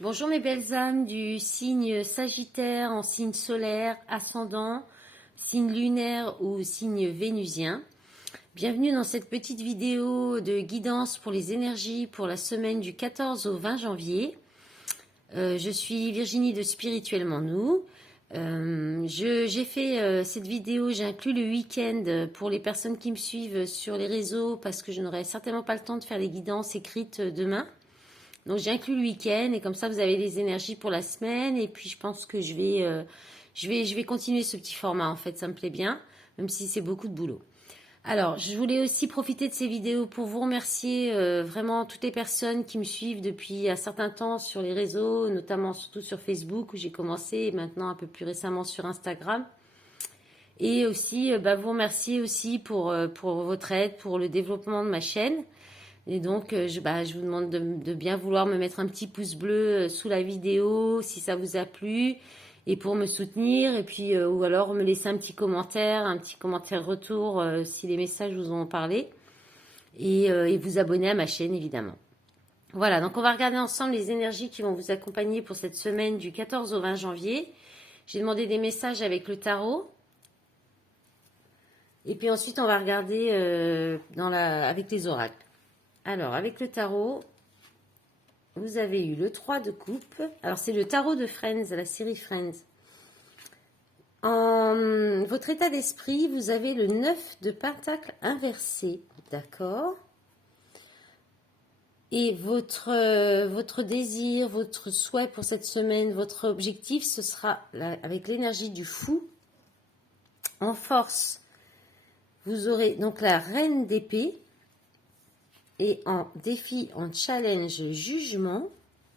Bonjour mes belles âmes du signe Sagittaire en signe solaire, ascendant, signe lunaire ou signe vénusien. Bienvenue dans cette petite vidéo de guidance pour les énergies pour la semaine du 14 au 20 janvier. Je suis Virginie de Spirituellement Nous. J'ai fait cette vidéo, j'ai inclus le week-end pour les personnes qui me suivent sur les réseaux parce que je n'aurai certainement pas le temps de faire les guidances écrites demain. Donc j'ai inclus le week-end et comme ça vous avez les énergies pour la semaine et puis je pense que je vais continuer ce petit format en fait, ça me plaît bien, même si c'est beaucoup de boulot. Alors je voulais aussi profiter de ces vidéos pour vous remercier vraiment toutes les personnes qui me suivent depuis un certain temps sur les réseaux, notamment surtout sur Facebook où j'ai commencé et maintenant un peu plus récemment sur Instagram. Et aussi vous remercier aussi pour votre aide, pour le développement de ma chaîne. Et donc, je vous demande de bien vouloir me mettre un petit pouce bleu sous la vidéo si ça vous a plu et pour me soutenir. Et puis, ou alors me laisser un petit commentaire retour si les messages vous ont parlé. Et vous abonner à ma chaîne, évidemment. Voilà, donc on va regarder ensemble les énergies qui vont vous accompagner pour cette semaine du 14 au 20 janvier. J'ai demandé des messages avec le tarot. Et puis ensuite, on va regarder avec les oracles. Alors, avec le tarot, vous avez eu le 3 de coupe. Alors, c'est le tarot de Friends, la série Friends. En votre état d'esprit, vous avez le 9 de pentacle inversé. D'accord? Et votre désir, votre souhait pour cette semaine, votre objectif, ce sera avec l'énergie du fou. En force, vous aurez donc la reine d'épée. Et en défi, en challenge, jugement,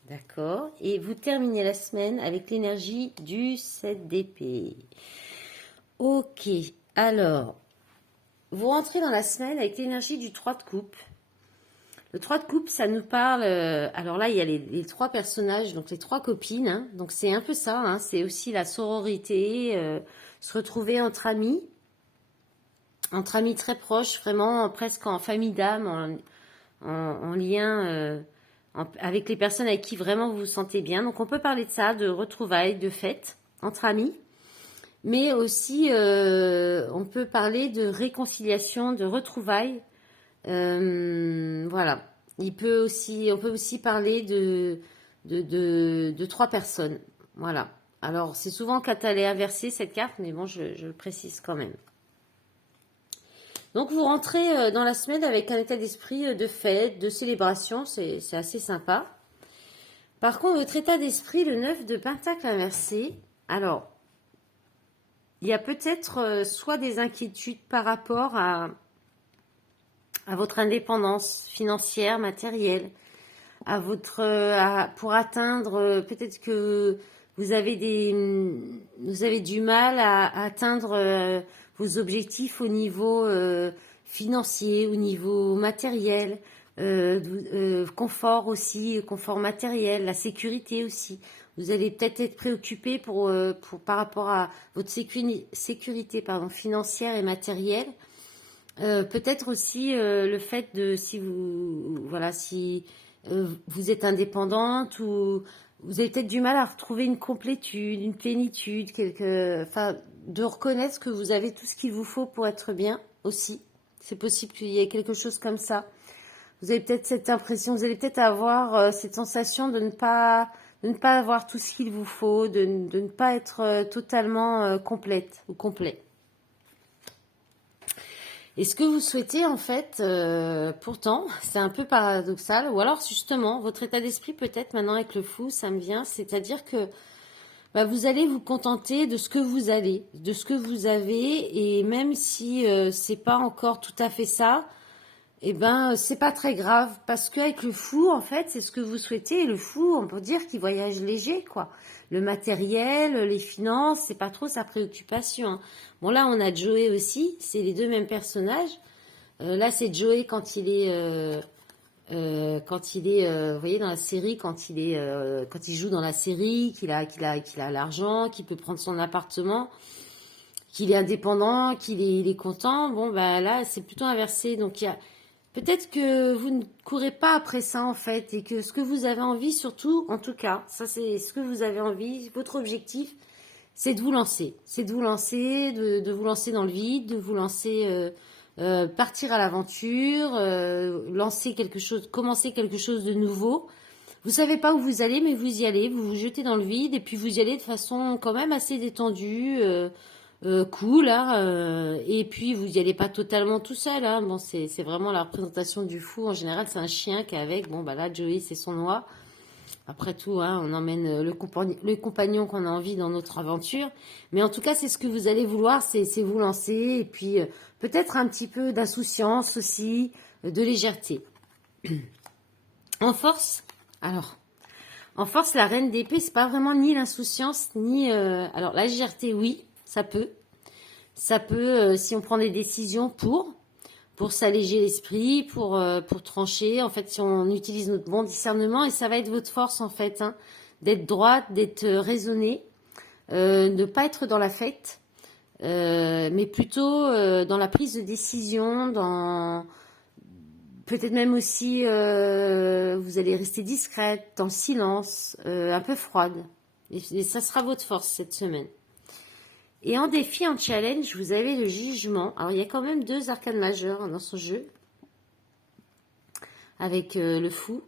d'accord. Et vous terminez la semaine avec l'énergie du 7 d'épée. Ok, alors, vous rentrez dans la semaine avec l'énergie du 3 de coupe. Le 3 de coupe, ça nous parle... alors là, il y a les trois personnages, donc les trois copines. Hein, donc c'est un peu ça, hein, c'est aussi la sororité, se retrouver entre amis très proches, vraiment presque en famille d'âme, en lien avec les personnes avec qui vraiment vous vous sentez bien. Donc on peut parler de ça, de retrouvailles, de fêtes entre amis, mais aussi on peut parler de réconciliation, de retrouvailles. Voilà. On peut aussi parler de trois personnes. Voilà. Alors c'est souvent quand elle est inversée cette carte, mais bon, je le précise quand même. Donc vous rentrez dans la semaine avec un état d'esprit de fête, de célébration, c'est assez sympa. Par contre, votre état d'esprit, le 9 de pentacle inversé, alors, il y a peut-être soit des inquiétudes par rapport à votre indépendance financière, matérielle, pour atteindre, peut-être que vous avez du mal à atteindre vos objectifs au niveau financier, au niveau matériel, confort aussi, confort matériel, la sécurité aussi. Vous allez peut-être être préoccupé par rapport à votre sécurité financière et matérielle. Peut-être aussi le fait de si vous êtes indépendante ou vous avez peut-être du mal à retrouver une complétude, une plénitude, de reconnaître que vous avez tout ce qu'il vous faut pour être bien aussi. C'est possible qu'il y ait quelque chose comme ça. Vous avez peut-être cette impression, vous allez peut-être avoir cette sensation de ne pas avoir tout ce qu'il vous faut, de ne pas être totalement complète ou complet. Et ce que vous souhaitez, en fait, pourtant, c'est un peu paradoxal, ou alors justement, votre état d'esprit peut-être maintenant avec le fou, ça me vient, c'est-à-dire que vous allez vous contenter de ce que vous allez, de ce que vous avez, et même si c'est pas encore tout à fait ça, c'est pas très grave, parce qu'avec le fou, en fait, c'est ce que vous souhaitez, et le fou, on peut dire qu'il voyage léger, quoi. Le matériel, les finances, c'est pas trop sa préoccupation. Hein. Bon, là, on a Joey aussi, c'est les deux mêmes personnages. Là, c'est Joey quand il est, vous voyez, dans la série, quand il joue dans la série, qu'il a l'argent, qu'il peut prendre son appartement, qu'il est indépendant, il est content. Bon, là, c'est plutôt inversé. Donc, Peut-être que vous ne courez pas après ça en fait et que ce que vous avez envie surtout, en tout cas, ça c'est ce que vous avez envie, votre objectif, c'est de vous lancer. C'est de vous lancer, de vous lancer dans le vide, de vous lancer, partir à l'aventure, lancer quelque chose, commencer quelque chose de nouveau. Vous savez pas où vous allez, mais vous y allez, vous vous jetez dans le vide et puis vous y allez de façon quand même assez détendue. Cool, hein, et puis vous y allez pas totalement tout seul, hein. Bon, c'est vraiment la représentation du fou. En général, c'est un chien qui est avec. Bon, bah là, Joey, c'est son oie. Après tout, hein, on emmène le compagnon qu'on a envie dans notre aventure. Mais en tout cas, c'est ce que vous allez vouloir, c'est vous lancer. Et puis, peut-être un petit peu d'insouciance aussi, de légèreté. En force, alors, en force, la reine d'épée, c'est pas vraiment ni l'insouciance, ni... alors, la légèreté, oui, ça peut. Ça peut, si on prend des décisions pour s'alléger l'esprit, pour trancher. En fait, si on utilise notre bon discernement, et ça va être votre force, en fait, hein, d'être droite, d'être raisonnée, de ne pas être dans la fête, mais plutôt dans la prise de décision, dans peut-être même aussi, vous allez rester discrète, dans le silence, un peu froide. Et ça sera votre force cette semaine. Et en défi, en challenge, vous avez le jugement. Alors, il y a quand même 2 arcanes majeures dans son jeu, avec le fou.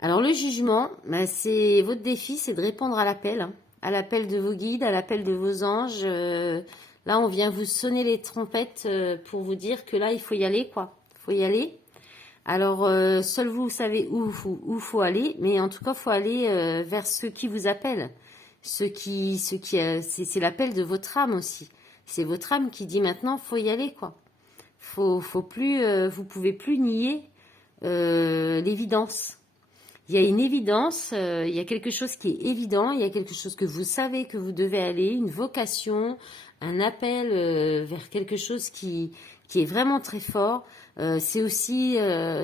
Alors, le jugement, bah, c'est votre défi, c'est de répondre à l'appel, hein, à l'appel de vos guides, à l'appel de vos anges. Là, on vient vous sonner les trompettes pour vous dire que là, il faut y aller, quoi. Il faut y aller. Alors, seul vous savez où faut aller, mais en tout cas, il faut aller vers ceux qui vous appellent. C'est l'appel de votre âme aussi. C'est votre âme qui dit maintenant, faut y aller, quoi. Faut plus, vous pouvez plus nier l'évidence. Il y a une évidence, il y a quelque chose qui est évident, il y a quelque chose que vous savez que vous devez aller, une vocation, un appel vers quelque chose qui est vraiment très fort. C'est aussi,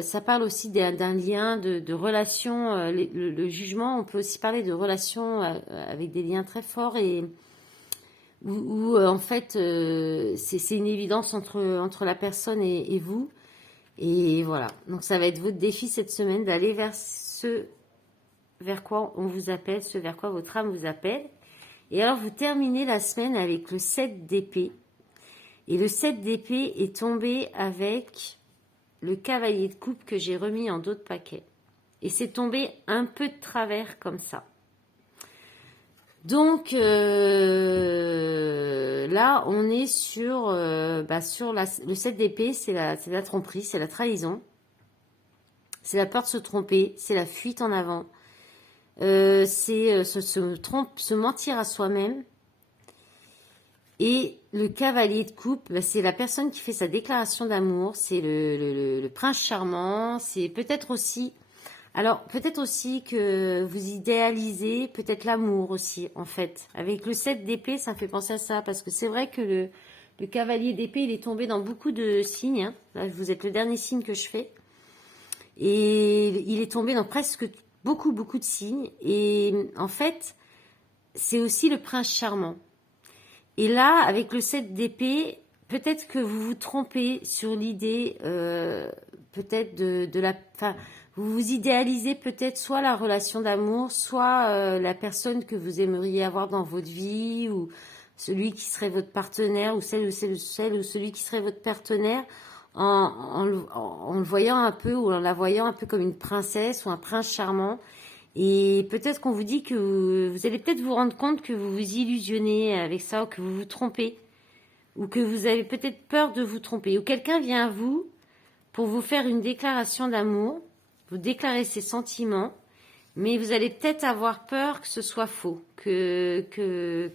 ça parle aussi d'un lien de relation. Le jugement, on peut aussi parler de relations avec des liens très forts et où en fait, c'est une évidence entre la personne et vous. Et voilà. Donc ça va être votre défi cette semaine d'aller vers ce vers quoi on vous appelle, ce vers quoi votre âme vous appelle. Et alors vous terminez la semaine avec le 7 d'épée. Et le 7 d'épée est tombé avec le cavalier de coupe que j'ai remis en dos de paquet. Et c'est tombé un peu de travers comme ça. Donc là, on est sur le 7 d'épée, c'est la tromperie, c'est la trahison. C'est la peur de se tromper, c'est la fuite en avant. C'est se mentir à soi-même. Et le cavalier de coupe, bah, c'est la personne qui fait sa déclaration d'amour, c'est le prince charmant, c'est peut-être aussi que vous idéalisez peut-être l'amour aussi, en fait. Avec le 7 d'épée, ça me fait penser à ça, parce que c'est vrai que le cavalier d'épée, il est tombé dans beaucoup de signes, hein. Là, vous êtes le dernier signe que je fais. Et il est tombé dans presque beaucoup de signes. Et en fait, c'est aussi le prince charmant. Et là, avec le 7 d'épée, peut-être que vous vous trompez sur l'idée, peut-être de la... Enfin, vous vous idéalisez peut-être soit la relation d'amour, soit la personne que vous aimeriez avoir dans votre vie, ou celui qui serait votre partenaire, ou celle ou celui qui serait votre partenaire, en le voyant un peu, ou en la voyant un peu comme une princesse ou un prince charmant. Et peut-être qu'on vous dit que vous allez peut-être vous rendre compte que vous vous illusionnez avec ça, ou que vous vous trompez, ou que vous avez peut-être peur de vous tromper, ou quelqu'un vient à vous pour vous faire une déclaration d'amour, vous déclarer ses sentiments, mais vous allez peut-être avoir peur que ce soit faux, que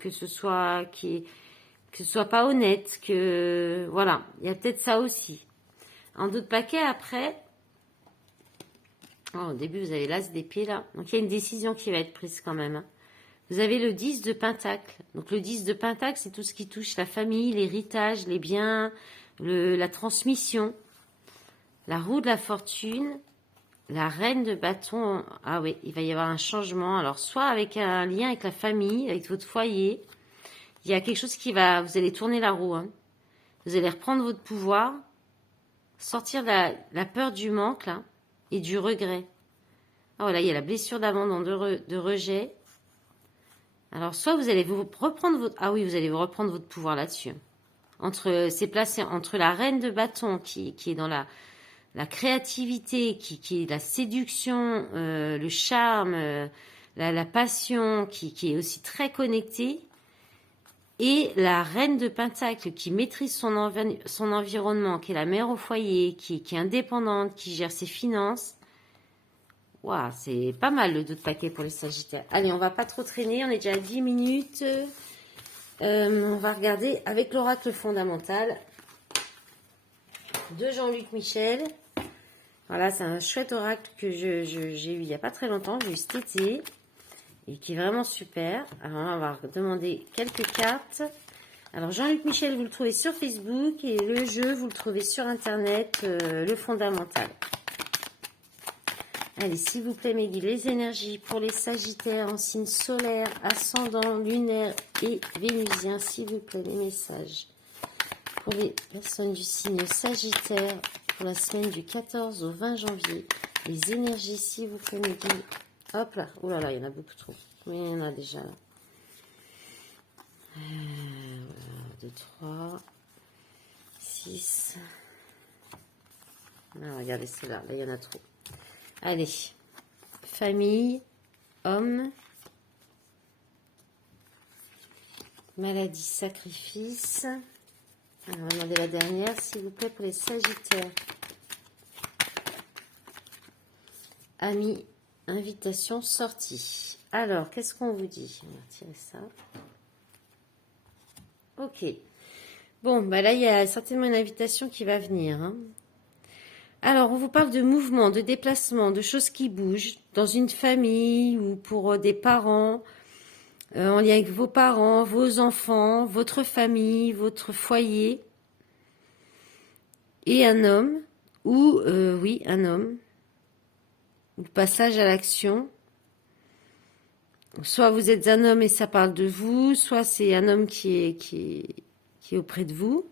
ce soit pas honnête, que voilà, il y a peut-être ça aussi. En d'autres paquets après. Oh, au début, vous avez l'as d'épée là. Donc, il y a une décision qui va être prise quand même, hein. Vous avez le 10 de pentacle. Donc, le 10 de pentacle, c'est tout ce qui touche la famille, l'héritage, les biens, la transmission. La roue de la fortune. La reine de bâton. Ah oui, il va y avoir un changement. Alors, soit avec un lien avec la famille, avec votre foyer. Il y a quelque chose qui va... Vous allez tourner la roue, hein. Vous allez reprendre votre pouvoir. sortir de la peur du manque, là, et du regret. Ah, voilà, il y a la blessure d'abandon, de rejet. Alors, soit vous allez vous reprendre votre... Ah oui, vous allez vous reprendre votre pouvoir là-dessus. C'est placé entre la reine de bâton, qui est dans la créativité, qui est la séduction, le charme, la passion, qui est aussi très connectée, et la reine de pentacle, qui maîtrise son environnement, qui est la mère au foyer, qui est indépendante, qui gère ses finances. Waouh, c'est pas mal le dos de paquet pour les Sagittaires. Allez, on va pas trop traîner, on est déjà à 10 minutes. On va regarder avec l'oracle fondamental de Jean-Luc Michel. Voilà, c'est un chouette oracle que j'ai eu il n'y a pas très longtemps, j'ai eu cet été, et qui est vraiment super. Alors, on va demander quelques cartes. Alors, Jean-Luc Michel, vous le trouvez sur Facebook, et le jeu, vous le trouvez sur Internet, le fondamental. Allez, s'il vous plaît, mes guides, les énergies pour les Sagittaires en signe solaire, ascendant, lunaire et vénusien, s'il vous plaît, les messages. Pour les personnes du signe Sagittaire, pour la semaine du 14 au 20 janvier, les énergies, s'il vous plaît, mes guides. Hop là, oh là là, il y en a beaucoup trop. Mais il y en a déjà là. 2, 3, 6. Ah, regardez, c'est là, il y en a trop. Allez, famille, homme, maladie, sacrifice. Alors, on va demander la dernière, s'il vous plaît, pour les Sagittaires. Amis, invitation, sortie. Alors, qu'est-ce qu'on vous dit? On va retirer ça. Ok. Bon, bah là, il y a certainement une invitation qui va venir, hein. Alors, on vous parle de mouvement, de déplacement, de choses qui bougent dans une famille ou pour des parents, en lien avec vos parents, vos enfants, votre famille, votre foyer. Et un homme, ou, oui, un homme, ou passage à l'action. Soit vous êtes un homme et ça parle de vous, soit c'est un homme qui est auprès de vous.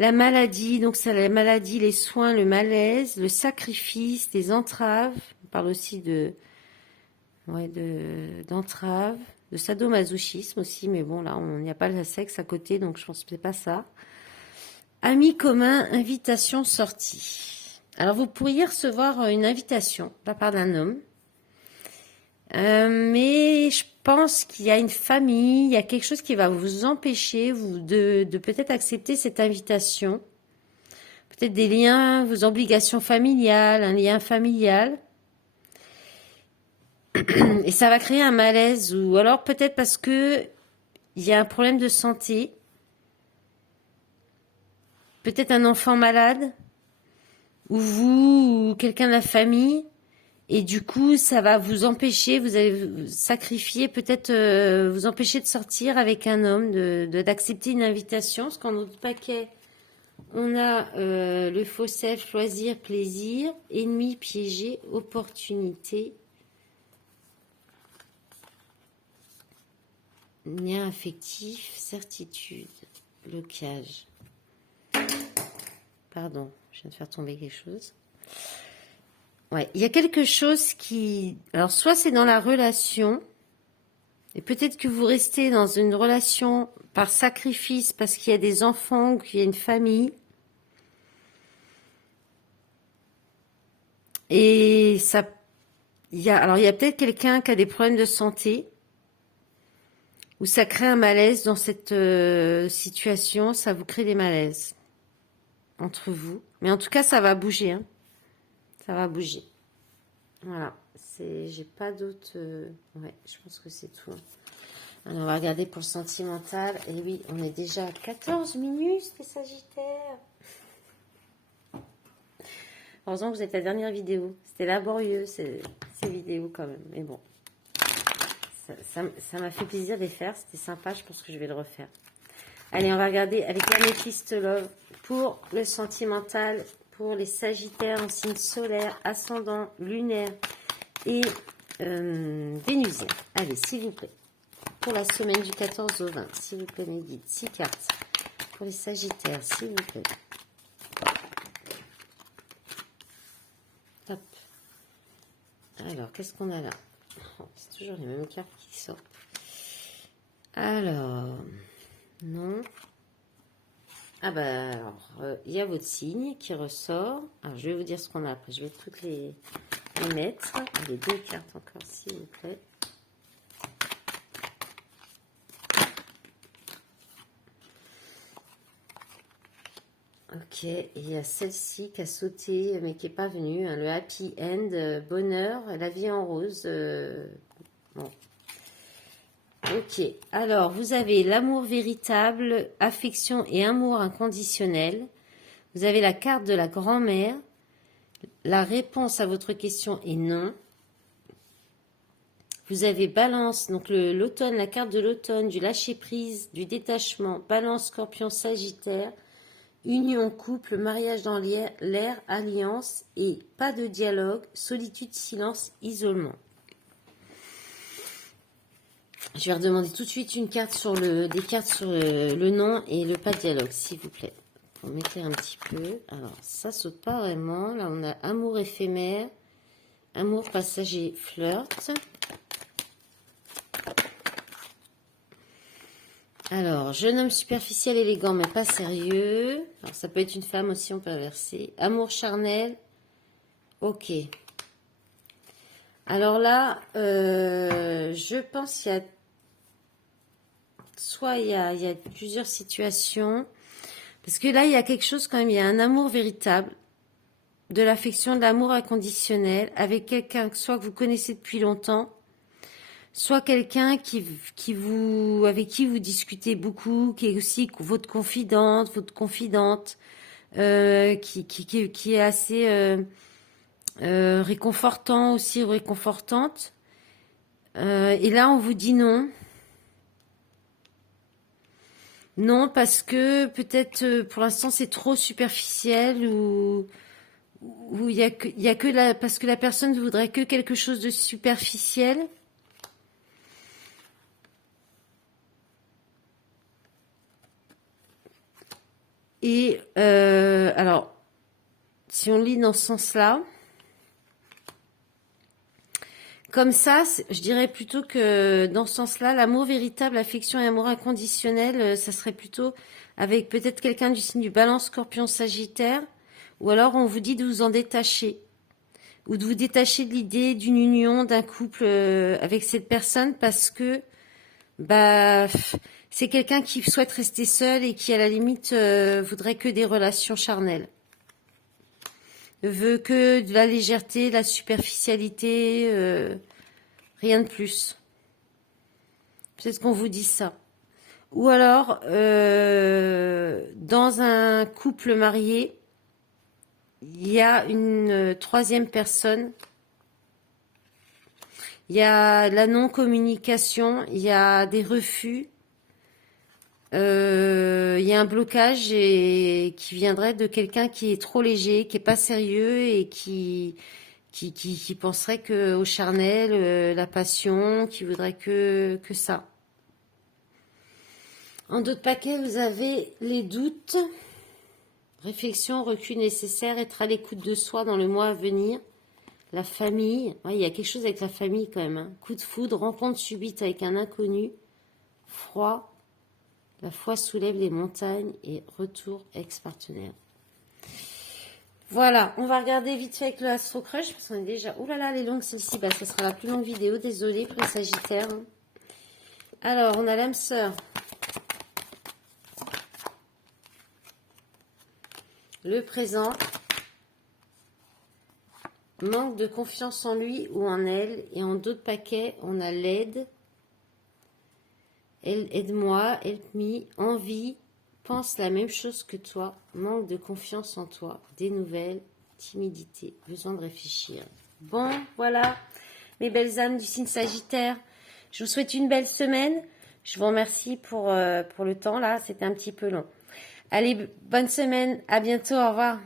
La maladie, donc c'est la maladie, les soins, le malaise, le sacrifice, les entraves. On parle aussi d'entraves, de sadomasochisme aussi, mais bon là, il n'y a pas le sexe à côté, donc je pense que c'est pas ça. Amis communs, invitation sortie. Alors vous pourriez recevoir une invitation de la part d'un homme. Mais je pense qu'il y a une famille, il y a quelque chose qui va vous empêcher de peut-être accepter cette invitation. Peut-être des liens, vos obligations familiales, un lien familial. Et ça va créer un malaise, ou alors peut-être parce que il y a un problème de santé. Peut-être un enfant malade, ou vous, ou quelqu'un de la famille. Et du coup, ça va vous empêcher, vous allez vous sacrifier, peut-être vous empêcher de sortir avec un homme, d'accepter une invitation. Parce qu'en notre paquet, on a le faux self, loisir, plaisir, ennemi, piégé, opportunité, lien affectif, certitude, blocage. Pardon, je viens de faire tomber quelque chose. Ouais, il y a quelque chose qui... Alors, soit c'est dans la relation, et peut-être que vous restez dans une relation par sacrifice, parce qu'il y a des enfants ou qu'il y a une famille. Et ça... il y a peut-être quelqu'un qui a des problèmes de santé, où ça crée un malaise dans cette situation, ça vous crée des malaises entre vous. Mais en tout cas, ça va bouger, hein. Ça va bouger. Voilà. J'ai pas d'autres... Ouais, je pense que c'est tout. Alors, on va regarder pour le sentimental. Et oui, on est déjà à 14 minutes, les Sagittaires. Heureusement que vous êtes la dernière vidéo. C'était laborieux, ces vidéos, quand même. Mais bon. Ça m'a fait plaisir de les faire. C'était sympa, je pense que je vais le refaire. Allez, on va regarder avec l'Améthyste Love pour le sentimental, pour les Sagittaires en signe solaire, ascendant, lunaire et vénusien. Allez, s'il vous plaît, pour la semaine du 14 au 20, s'il vous plaît, mes guides, 6 cartes. Pour les Sagittaires, s'il vous plaît. Alors, qu'est-ce qu'on a là? Oh, c'est toujours les mêmes cartes qui sortent. Alors, non. Ah bah alors, il y a votre signe qui ressort. Alors, je vais vous dire ce qu'on a après. Je vais toutes les mettre. Les 2 cartes encore, s'il vous plaît. Ok, et il y a celle-ci qui a sauté, mais qui n'est pas venue. Hein, le happy end, bonheur, la vie en rose. Bon. Ok, alors vous avez l'amour véritable, affection et amour inconditionnel. Vous avez la carte de la grand-mère. La réponse à votre question est non. Vous avez balance, donc l'automne, la carte de l'automne, du lâcher-prise, du détachement, balance, scorpion, sagittaire, union, couple, mariage dans l'air, alliance et pas de dialogue, solitude, silence, isolement. Je vais redemander tout de suite une carte sur des cartes sur le non et le pas de dialogue, s'il vous plaît. On m'éclaire un petit peu. Alors, ça saute pas vraiment. Là, on a amour éphémère, amour passager, flirt. Alors, jeune homme superficiel, élégant, mais pas sérieux. Alors, ça peut être une femme aussi, on peut inverser. Amour charnel. Ok. Alors là, je pense qu'il y a... Soit il y a plusieurs situations. Parce que là, il y a quelque chose quand même. Il y a un amour véritable. De l'affection, de l'amour inconditionnel. Avec quelqu'un, soit que vous connaissez depuis longtemps. Soit quelqu'un avec qui vous discutez beaucoup, qui est aussi votre confidente, qui est assez réconfortant aussi, ou réconfortante. Et là, on vous dit non. Non, parce que peut-être pour l'instant c'est trop superficiel ou il y a que parce que la personne ne voudrait que quelque chose de superficiel. Et alors, si on lit dans ce sens-là, comme ça, je dirais plutôt que dans ce sens-là, l'amour véritable, l'affection et l'amour inconditionnel, ça serait plutôt avec peut-être quelqu'un du signe du Balance, Scorpion, Sagittaire, ou alors on vous dit de vous en détacher, ou de vous détacher de l'idée d'une union, d'un couple avec cette personne parce que c'est quelqu'un qui souhaite rester seul et qui à la limite voudrait que des relations charnelles. Veut que de la légèreté, de la superficialité, rien de plus. Peut-être qu'on vous dit ça. Ou alors, dans un couple marié, il y a une troisième personne. Il y a la non-communication, il y a des refus. Il y a un blocage qui viendrait de quelqu'un qui est trop léger, qui est pas sérieux et qui penserait que au charnel, la passion, qui voudrait que ça. En d'autres paquets, vous avez les doutes, réflexion, recul nécessaire, être à l'écoute de soi dans le mois à venir, la famille. Ouais, il y a quelque chose avec la famille quand même. Hein. Coup de foudre, rencontre subite avec un inconnu, froid. La foi soulève les montagnes et retour ex-partenaire. Voilà, on va regarder vite fait avec le Astro Crush parce qu'on est déjà... Ouh là là, elle est longue celle-ci. Bah, ça sera la plus longue vidéo. Désolée pour les Sagittaires. Alors, on a l'âme sœur. Le présent. Manque de confiance en lui ou en elle. Et en d'autres paquets, on a l'aide. Aide-moi, help me, envie, pense la même chose que toi, manque de confiance en toi, des nouvelles, timidité, besoin de réfléchir. Bon, voilà, mes belles âmes du signe Sagittaire. Je vous souhaite une belle semaine. Je vous remercie pour le temps, là, c'était un petit peu long. Allez, bonne semaine, à bientôt, au revoir.